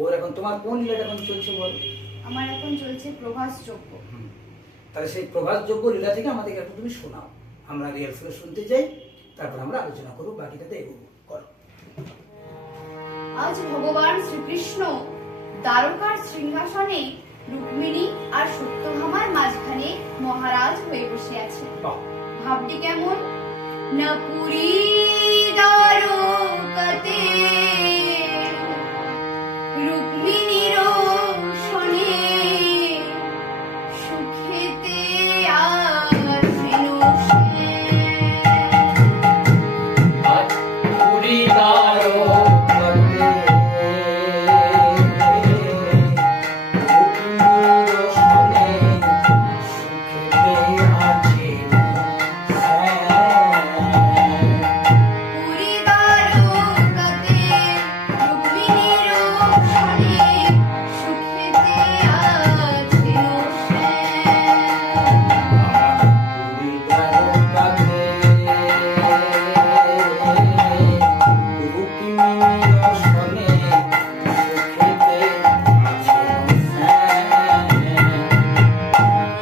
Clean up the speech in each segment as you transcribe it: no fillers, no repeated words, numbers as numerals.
ওর এখন তোমার কোন লীলাটা এখন চলছে বল? আমার এখন চলছে প্রভাস যজ্ঞ। তাহলে সেই প্রভাস যোগ্য লীলা থেকে আমাদেরকে এখন তুমি শোনাও, আমরা রিহার্সাল শুনতে চাই, তারপর আমরা আলোচনা করবো, বাকিটাতে এগোবো। করো। আজ ভগবান শ্রীকৃষ্ণ দ্বারকার সিংহাসনে রুক্মিণী আর সত্যভামার মাঝখানে মহারাজ হয়ে বসে আছে। ভাবটি কেমন? না পুরী দ্বারকাতে রুক্মিণীর শোনে সুখেতে আছেন সে। আজ পুরী দ্বারকাতে রুক্মিণীর শোনে সুখেতে আছেন পুরী দ্বারকাতে রুক্মিণীর শোনে সুখেতে আছেন সে।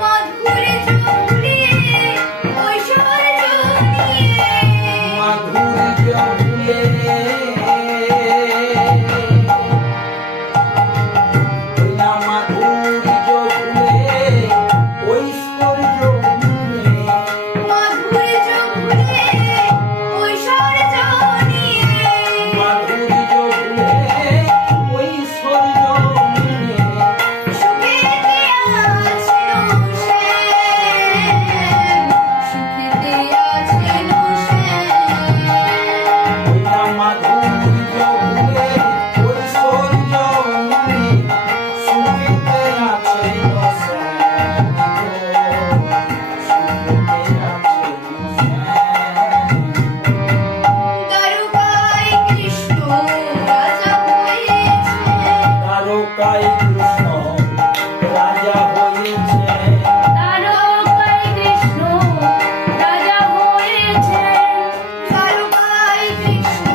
মাধুরী জুড়ে ঐশ্বর্য নিয়ে মাধুরী জুড়ে ঐশ্বর্য নিয়ে সুখেতে আছেন সে। সুখেতে আছেন সে। দ্বারকায় কৃষ্ণ রাজা হয়েছে। দ্বারকায় কৃষ্ণ রাজা হয়েছে, দ্বারকায় কৃষ্ণ রাজা হয়েছে। দ্বারকায় কৃষ্ণ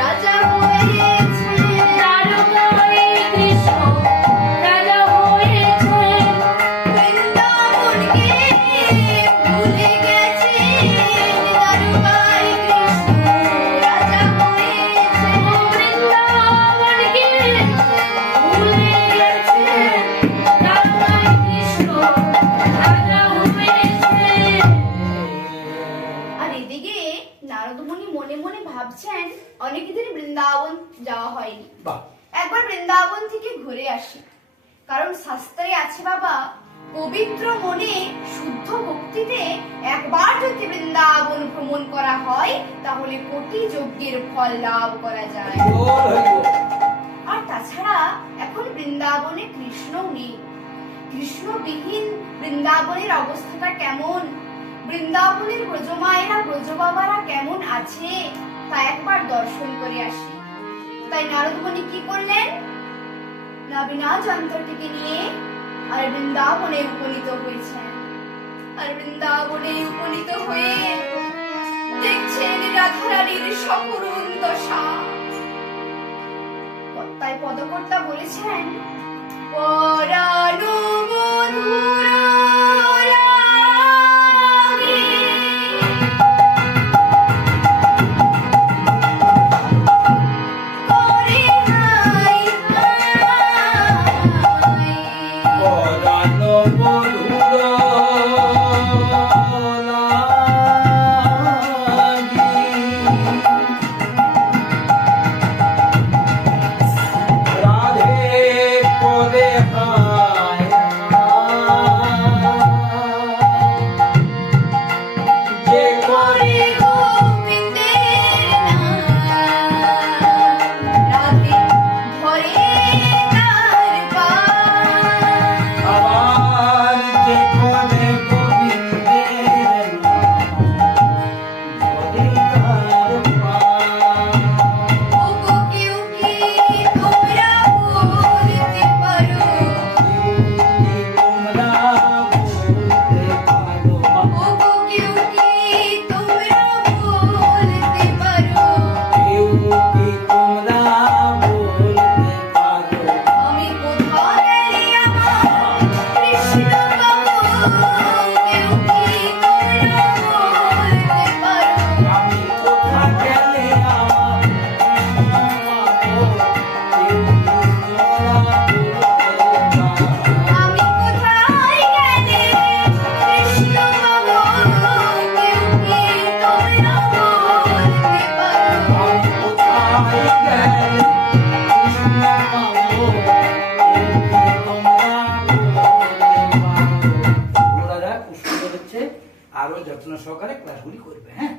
রাজা হয়েছে। দ্বারকায় কৃষ্ণ রাজা হয়েছে। বৃন্দাবনকে ভুলে গেছে। দ্বারকায় কৃষ্ণ রাজা হয়েছে। বৃন্দাবনকে ভুলে গেছে। দ্বারকায় কৃষ্ণ রাজা হয়েছে। আর এদিকে নারদমুনি মনে মনে ভাবছেন অনেকদিন বৃন্দাবন যাওয়া হয়নি, বাহ, একবার বৃন্দাবন থেকে ঘুরে আসি। কারণ শাস্ত্রে আছে বাবা, পবিত্র মনে শুদ্ধ ভক্তিতে একবার যদি বৃন্দাবন ভ্রমণ করা হয় তাহলে কোটি যজ্ঞের ফল লাভ করা যায়। আর তাছাড়া এখন বৃন্দাবনে কৃষ্ণও নেই। কৃষ্ণবিহীন বৃন্দাবনের অবস্থাটা কেমন, বৃন্দাবনের ব্রজমায়েরা ব্রজবাবারা কেমন আছে তা একবার দর্শন করে আসি। তাই নারদমুনি কি করলেন? নাবিনা যন্ত্রটিকে নিয়ে আর বৃন্দাবনে উপনীত হয়েছেন। আর বৃন্দাবনে উপনীত হয়ে দেখছেন রাধারানীর সকরুণ দশা। তাই পদকর্তা বলেছেন, পরাণু মধুর লাগে করে হাই রাধে পদে হায় আলোচনা সহকারে ক্লাসগুলি করবে। হ্যাঁ,